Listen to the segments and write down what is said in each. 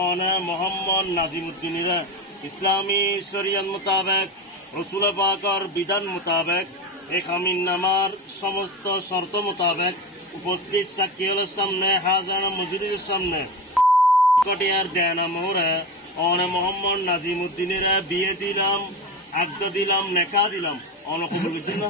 অনে মোহাম্মদ নাজিমুদ্দিনীরা ইসলামী শরিয়ত মোতাবেক, রসুল পাকর বিধান মোতাবেক এই কামিন নামার সমস্ত শর্ত মোতাবেক উপস্থিত সাক্ষীদের সামনে হাজার মজুরির সামনে। কটিয়ার দেনা মোহরে অনে মোহাম্মদ নাজিমুদ্দিনীরা বিয়ে দিলাম আগ্দ দিলাম, নেকা দিলাম। অনকবুল বুঝছেন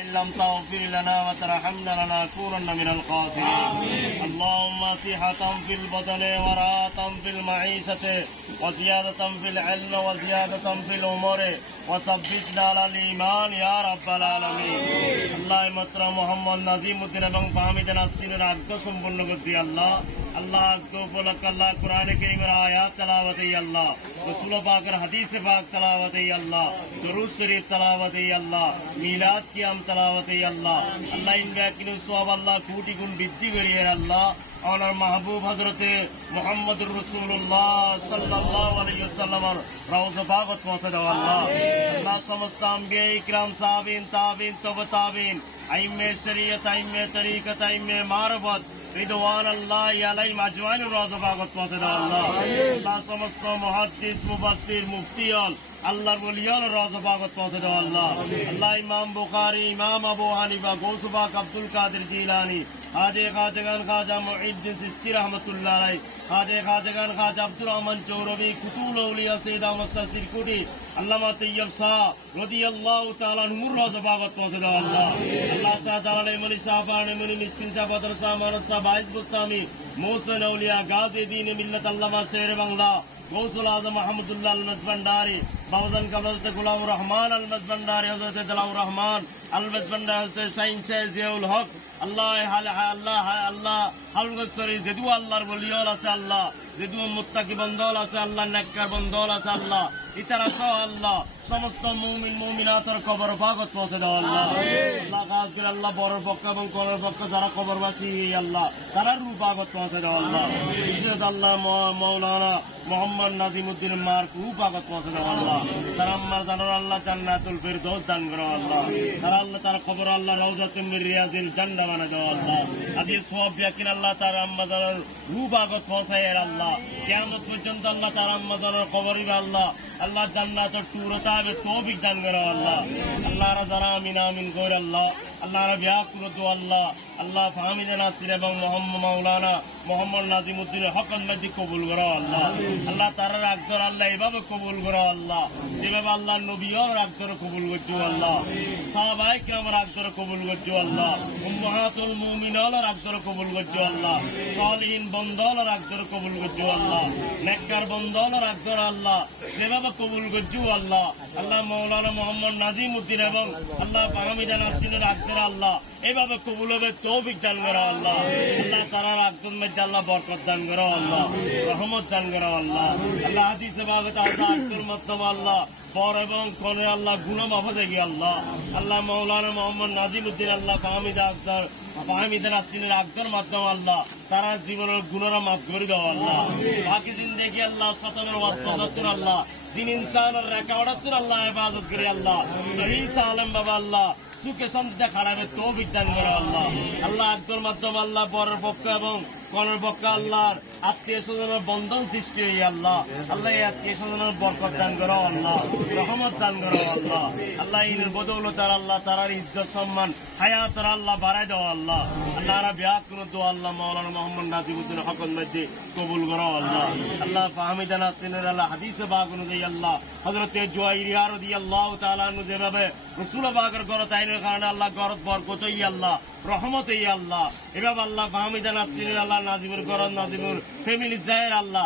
إن لم تغفر لنا وترحمنا لنكونن من الخاسرين اللهم صحة في البدن وراحة في المعيشة وزيادة في العلم وزيادة في الأمور وثبتنا على الإيمان يا رب العالمين আল্লাহ মাত্র মোহাম্মদ নাজিম উদ্দিন এবং ফাহমিদ নাসিনের আগ্য সম্পূর্ণ করছি আল্লাহ আল্লাহ আগ্য উপলক্ষ আল্লাহ কোরআনে কেরিমের আয়াত তালাওয়াত আল্লাহ রসুল পাকের হাদিস পাক তালাওয়াত আল্লাহ দরুদ শরীফ তালাওয়াত আল্লাহ মিলাদ কিয়াম তালাওয়াত আল্লাহ আল্লাহ ইনগা কিনু সব আল্লাহ কোটি গুণ বৃদ্ধি করিয়ে আল্লাহ আমার মাহবুব হজরতে মোহাম্মদুর রসুল্লাহ সাল্লাল্লাহু আলাইহি ওয়াসাল্লামের রওজা বাগত পৌঁছে দাও আল্লাহ আল্লাহ সমস্ত আম্বিয়া ইকরাম সাহাবীন তাবিন তবে তাবিন আইমে শরীয়ত আইমে তরিকত আইমে মারফত রিদওয়ান আল্লাহ আলাই মাজওয়ান রওজা বাগত পৌঁছে দাও আল্লাহ আল্লাহ সমস্ত মুহাদ্দিস মুফাসসির মুফতিয়ান আল্লাহর ওলিয়ান রওজা বাগত পৌঁছে দাও আল্লাহ Allah Imam Bukhari Imam Abu Hanifa Ghauspak Abdul Qadir Jilani হাজে খাজগান খাজা মুঈদ্দিন সিস্তি রহমাতুল্লাহ আলাই হাজে খাজগান খাজা আব্দুর রহমান চৌরবি কুতুল আউলিয়া সৈয়দ আহমদ শাহ সিরকুটি আল্লামা তৈয়ব শাহ রাদিয়াল্লাহু তাআলা নূর রওজা বাগত পৌঁছে দাও আল্লাহ আল্লাহ শাহ জালাল ইমানি শাহ পানি মিনি মিসকিন শাহ বদর শাহ, মানস শাহ বাইজ বুস্তামি মোহসেন আউলিয়া, গাজী বাউজান কবজত গুলাম রহমান আল মজবন্ডারি হজরত দিলাউর রহমান আল মজবন্ডারি হজরত সাইন শাহ জিয়াউল হক আল্লাহ হালে আল্লাহ আল্লাহ হালগস্তরি যেদু আল্লাহর বলিয়ল আছে আল্লাহ যেদু মুত্তাকি বন্দল আছে আল্লাহ নেককার বন্দল আছে আল্লাহ ইতারা সহ আল্লাহ সমস্ত মুমিন মুমিনাতর কবর ভাগত পৌঁছে দাও আল্লাহ। আল্লাহ কাজ করে আল্লাহ বড় পক্ষ এবং করের পক্ষ যারা কবরবাসী আল্লাহ তারা রূপ ভাগত পৌঁছে দাও আল্লাহ। বিশেষ আল্লাহ মৌলানা মোহাম্মদ নাজিমুদ্দিন মার রূপ ভাগত পৌঁছে দাও আল্লাহ। তারা আম্মা জানার আল্লাহ জান্নাতুল ফিরদৌস দান করো আল্লাহ। আল্লাহ তার কবর আল্লাহ বানা দাও আল্লাহ। ইয়াকিন আল্লাহ তার আম্মা জানার রূপ ভাগত পৌঁছায় আল্লাহ। পর্যন্ত আল্লাহ তার আম্মা জানার আল্লাহ। আল্লাহ জান্নাতের টুর তাবে তৌফিক দান করো আল্লাহ। আল্লাহ আমিন আমিন কইর আল্লাহ। আল্লাহ আল্লাহ। আল্লাহ ফাহমিদ নাসির এবং মোহাম্মদ মাওলানা মোহাম্মদ নাজিমুদ্দিনের হকন মাঝি কবুল করো আল্লাহ। আল্লাহ আল্লাহ এভাবে কবুল করো আল্লাহ। যেভাবে আল্লাহ নবীও রাগদর কবুল করছ আল্লাহ। সাহাবাই কিরাম রাগদর কবুল করছ আল্লাহ। উম্মাহাতুল মুমিনাল রাগদর কবুল করছ আল্লাহ। সালিহিন বন্দল রাগদর কবুল করছ আল্লাহ। নেককার বন্দল রাগদর আল্লাহ। যেভাবে কবুল করছ আল্লাহ। আল্লাহ মৌলানা মোহাম্মদ নাজিম উদ্দিন এবং আল্লাহ পাহামিদা নাসিনের রাগদর আল্লাহ। এভাবে কবুল হবে, তৌফিক দান করো আল্লাহ। আল্লাহ তারা রাগদর মধ্যে আল্লাহ বরকত দান করো আল্লাহ। রহমত দান করো আল্লাহ। আল্লাহ হাদিসে বাবে তাহলে আজকের মাধ্যমে আল্লাহ পর এবং কনে আল্লাহ গুণ মাফা দেখি আল্লাহ। আল্লাহ মৌলানা মোহাম্মদ নাজিম উদ্দিন আল্লাহ ফাহমিদা আক্তার ফাহমিদা নাসিনের আক্তার মাধ্যম আল্লাহ, তারা জীবনের গুণরা মাফ করে দাও আল্লাহ। বাকি দিন দেখি আল্লাহ, সতনের ওয়াসতাতুর আল্লাহ। দিন ইনসানের রেকাওয়াটাতুর আল্লাহ হেফাজত করে আল্লাহ। সহি সালেম বাবা আল্লাহ সুখে শান্তিতে খারাপে তৌফিক দান করে আল্লাহ। আল্লাহ আক্তর মাধ্যমে আল্লাহ, বরের পক্ষ এবং কনের পক্ষে আল্লাহর আত্মীয় স্বজনের বন্ধন সৃষ্টি হই আল্লাহ। আল্লাহ এই আত্মীয় স্বজনের বরকত দান করো আল্লাহ, রহমত দান করো আল্লাহ। আল্লাহ ইনের বদৌলতার আল্লাহ ইজ্জত, সম্মান আল্লাহ বাড়াই দাও আল্লাহ। আল্লাহ দো আল্লাহ মৌলানা মোহাম্মদ নাজিবুদ্দিন হকন মধ্যে কবুল করো আল্লাহ। আল্লাহ আল্লাহ হাদিসে বাগ অনুযায়ী আল্লাহ আল্লাহ রসুল বাগের গর তাইনের কারণে আল্লাহ গরত ই আল্লাহ, রহমত ই আল্লাহ। এভাবে আল্লাহ ফাহমিদা নাসিনের আল্লাহ নাজিবুর গরত নাজিবুর ফ্যামিলি জাহের আল্লাহ।